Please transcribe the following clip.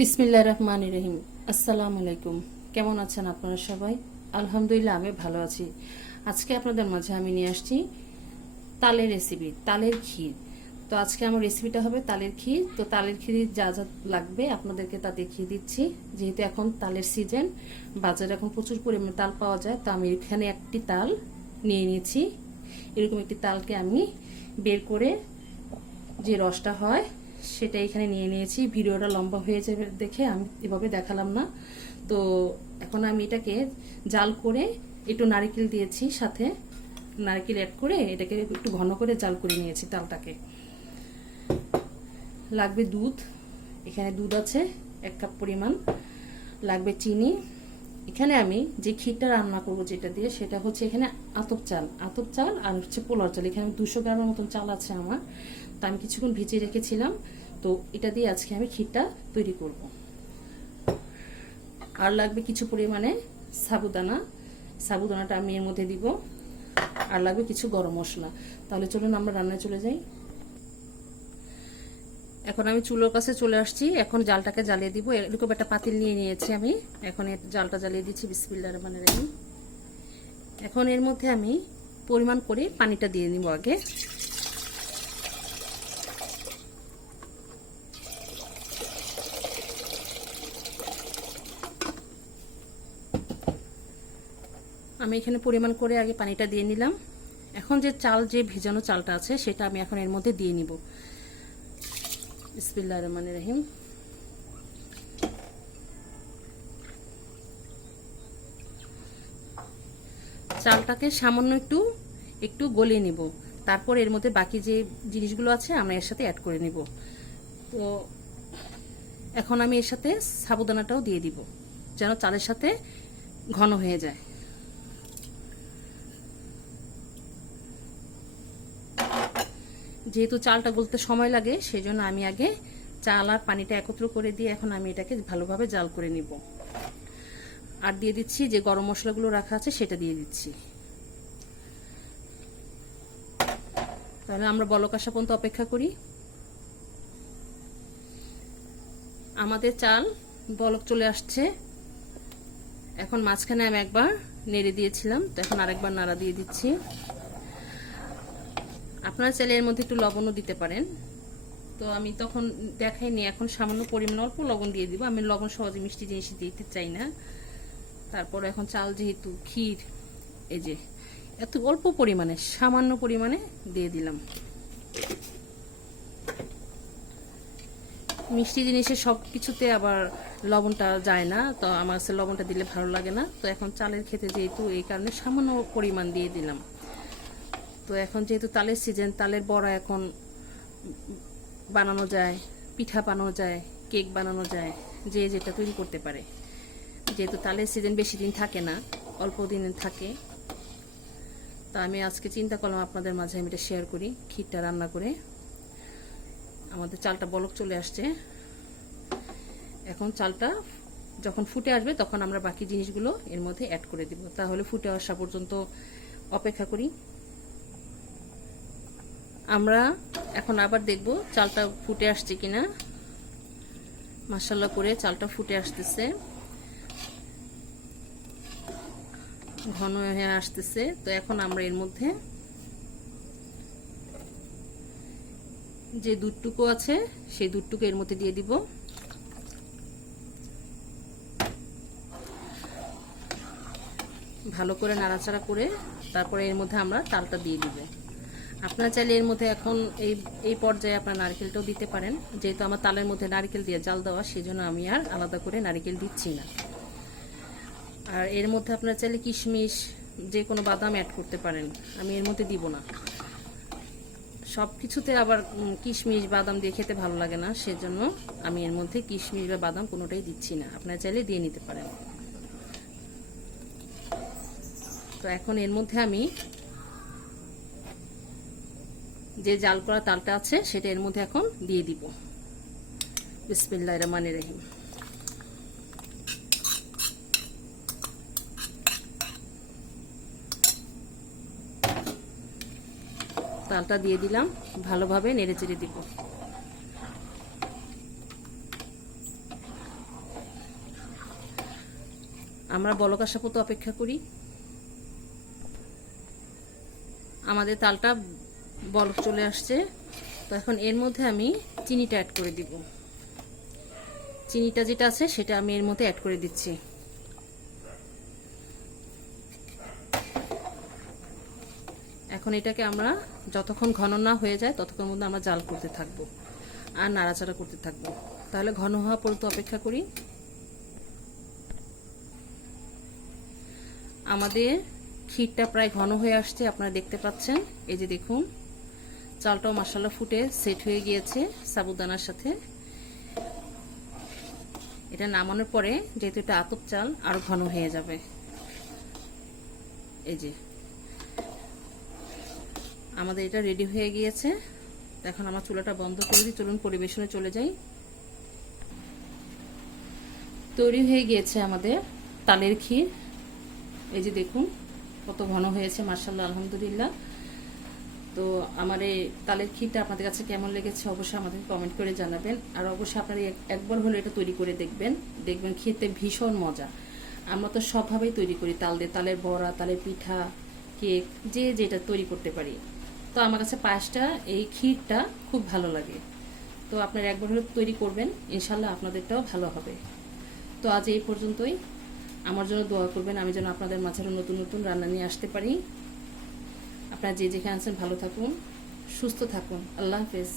বিসমিল্লাহির রহমানির রহিম। আসসালামু আলাইকুম। কেমন আছেন আপনারা সবাই? আলহামদুলিল্লাহ আমি ভালো আছি। আজকে আপনাদের মাঝে আমি নিয়ে আসছি তালের রেসিপি, তালের ক্ষীর। তো আজকে আমার রেসিপিটা হবে তালের ক্ষীর। তো তালের ক্ষীর যা যা লাগবে আপনাদেরকে তা দেখিয়ে দিচ্ছি। যেহেতু এখন তালের সিজন, বাজারে এখন প্রচুর পরিমাণে তাল পাওয়া যায়, তো আমি এখানে একটি তাল নিয়ে নিয়েছি। এরকম একটি তালকে আমি বের করে যে রসটা হয় সেটা এখানে নিয়ে নিয়েছি। ভিডিওটা লম্বা হয়ে যাবে দেখে আমি এভাবে দেখালাম না। তো এখন আমি এটাকে জাল করে একটু নারকেল দিয়েছি, সাথে নারকেল অ্যাড করে এটাকে একটু ঘন করে জাল করে নিয়েছি তালটাকে। লাগবে দুধ, এখানে দুধ আছে 1 কাপ পরিমাণ। লাগবে চিনি। এখানে আমি যে ক্ষীরটা রান্না করব যেটা দিয়ে, সেটা হচ্ছে এখানে আতপ চাল আর হচ্ছে পোলাও চাল। এখানে 200 গ্রামের মতন চাল আছে আমার, তো আমি কিছুক্ষণ ভিজিয়ে রেখেছিলাম। তো এটা দিয়ে আজকে আমি ক্ষীরটা তৈরি করব। আর লাগবে কিছু পরিমাণে সাবুদানাটা আমি এর মধ্যে দিব। আর লাগবে কিছু গরম মশলা। তাহলে চলুন আমরা রান্নায় চলে যাই। এখন আমি চুলোর কাছে চলে আসছি। এখন জালটাকে জ্বালিয়ে দিব। এরকম একটা পাতিল নিয়ে নিয়েছি আমি। এখন জালটা জ্বালিয়ে দিচ্ছি। বিসমিল্লাহির রহমানির রহিম। এখন এর মধ্যে আমি পরিমাণ করে পানিটা দিয়ে নিব আগে। আমি এখানে পরিমাণ করে আগে পানিটা দিয়ে নিলাম। এখন যে ভেজানো চালটা আছে সেটা আমি এখন এর মধ্যে দিয়ে নিব। বিসমিল্লাহির রহমানির রহিম। চালটাকে সামান্য একটু গলিয়ে নিব। তারপর এর মধ্যে বাকি যে জিনিসগুলো আছে আমরা এর সাথে অ্যাড করে নিব। তো এখন আমি এর সাথে সাবুদানাটাও দিয়ে দিব, যেন চালের সাথে ঘন হয়ে যায়। যেহেতু চালটা গলতে সময় লাগে, সেই জন্য আমি আগে চাল আর পানিটা একত্র করে দিয়ে এখন আমি এটাকে ভালোভাবে জাল করে নিব। আর দিয়ে দিচ্ছি যে গরম মশলাগুলো রাখা আছে সেটা দিয়ে দিচ্ছি। তাহলে আমরা বলক আসা পর্যন্ত অপেক্ষা করি। আমাদের চাল বলক চলে আসছে। এখন মাঝখানে আমি একবার নেড়ে দিয়েছিলাম, তো এখন আরেকবার নাড়া দিয়ে দিচ্ছি। আপনারা চাইলে এর মধ্যে একটু লবণও দিতে পারেন, তো আমি তখন দেখাইনি। এখন সামান্য পরিমাণ অল্প লবণ দিয়ে দিব। আমি লবণ সহজে মিষ্টি জিনিস দিতে চাই না। তারপর এখন চাল যেহেতু ক্ষীর, এই যে এত অল্প পরিমাণে সামান্য পরিমাণে দিয়ে দিলাম। মিষ্টি জিনিসের সব কিছুতে আবার লবণটা যায় না, তো আমার কাছে লবণটা দিলে ভালো লাগে না। তো এখন চালের খেতে যেহেতু, এই কারণে সামান্য পরিমাণ দিয়ে দিলাম। তো এখন যেহেতু তালের সিজন, তালের বড়া এখন বানানো যায়, পিঠা বানানো যায়, কেক বানানো যায়, যে যেটা তৈরি করতে পারে। যেহেতু তালের সিজন বেশি দিন থাকে না, অল্প দিন থাকে, তা আমি আজকে চিন্তা করলাম আপনাদের মাঝে আমি এটা শেয়ার করি ক্ষীরটা রান্না করে। আমাদের চালটা বলক চলে আসছে। এখন চালটা যখন ফুটে আসবে তখন আমরা বাকি জিনিসগুলো এর মধ্যে অ্যাড করে দিব। তাহলে ফুটে আসা পর্যন্ত অপেক্ষা করি। আমরা এখন আবার দেখব চালটা ফুটে আসছে কিনা। মাশাআল্লাহ করে চালটা ফুটে আসতেছে, ঘন হয়ে আসতেছে। তো এখন আমরা এর মধ্যে যে দুধটুকু আছে সেই দুধটুকু এর মধ্যে দিয়ে দিব। ভালো করে নাড়াচাড়া করে তারপরে এর মধ্যে আমরা তালটা দিয়ে দিব। আপনারা চাইলে এর মধ্যে এখন এই পর্যায়ে আপনারা নারকেলটাও দিতে পারেন। যেহেতু আমার তালের মধ্যে নারকেল দিয়ে জাল দেওয়া, সেই জন্য আমি আর আলাদা করে নারকেল দিচ্ছি না। আর এর মধ্যে আপনারা চাইলে কিশমিশ, যে কোনো বাদাম অ্যাড করতে পারেন। আমি এর মধ্যে দিব না। সব কিছুতে আবার কিশমিশ বাদাম দিয়ে খেতে ভালো লাগে না, সেজন্য আমি এর মধ্যে কিশমিশ বা বাদাম কোনোটাই দিচ্ছি না। আপনারা চাইলে দিয়ে নিতে পারেন। তো এখন এর মধ্যে আমি যে জাল করা তালটা আছে সেটা এর মধ্যে এখন দিয়ে দিব। বিসমিল্লাহির রহমানির রহিম। তালটা দিয়ে দিলাম, ভালোভাবে নেড়ে চেড়ে দিব। আমরা বলক আসা পর্যন্ত অপেক্ষা করি। আমাদের তালটা বলক চলে আসছে। তো এখন এর মধ্যে আমি চিনিটা অ্যাড করে দিব। চিনিটা যেটা আছে সেটা আমি এর মধ্যে অ্যাড করে দিচ্ছি। এখন এটাকে আমরা যতক্ষণ ঘন না হয়ে যায় ততক্ষণ মধ্যে আমরা জাল করতে থাকবো আর নাড়াচাড়া করতে থাকবো। তাহলে ঘন হওয়া পর্যন্ত অপেক্ষা করি। আমাদের ক্ষীরটা প্রায় ঘন হয়ে আসছে, আপনারা দেখতে পাচ্ছেন। এই যে দেখুন, চালটাও মাশাআল্লাহ ফুটে সেট হয়ে গিয়েছে সাবুদানার সাথে। এটা নামানোর পরে যেহেতু এটা আতপ চাল আরো ঘন হয়ে যাবে। এই যে আমাদের এটা রেডি হয়ে গিয়েছে। এখন আমার চুলাটা বন্ধ করে দিই, চলুন পরিবেশনে চলে যাই। তৈরি হয়ে গিয়েছে আমাদের তালের ক্ষীর। এই যে দেখুন কত ঘন হয়েছে, মাশাআল্লাহ, আলহামদুলিল্লাহ। তো আমার এই তালের ক্ষীরটা আপনাদের কাছে কেমন লেগেছে অবশ্যই আমাদের কমেন্ট করে জানাবেন। আর অবশ্যই আপনারা একবার হলে এটা তৈরি করে দেখবেন, দেখবেন খেতে ভীষণ মজা। আমরা তো সবভাবেই তৈরি করি, তাল দিয়ে তালের বড়া, তালের পিঠা, কেক, যে যেটা তৈরি করতে পারি। তো আমার কাছে পায়েসটা, এই ক্ষীরটা খুব ভালো লাগে। তো আপনারা একবার হলে তৈরি করবেন, ইনশাল্লাহ আপনাদেরটাও ভালো হবে। তো আজ এই পর্যন্তই। আমার জন্য দোয়া করবেন, আমি যেন আপনাদের মাঝে নতুন নতুন রান্না নিয়ে আসতে পারি। আপনারা যে যেখানে আছেন ভালো থাকুন, সুস্থ থাকুন। আল্লাহ হাফেজ।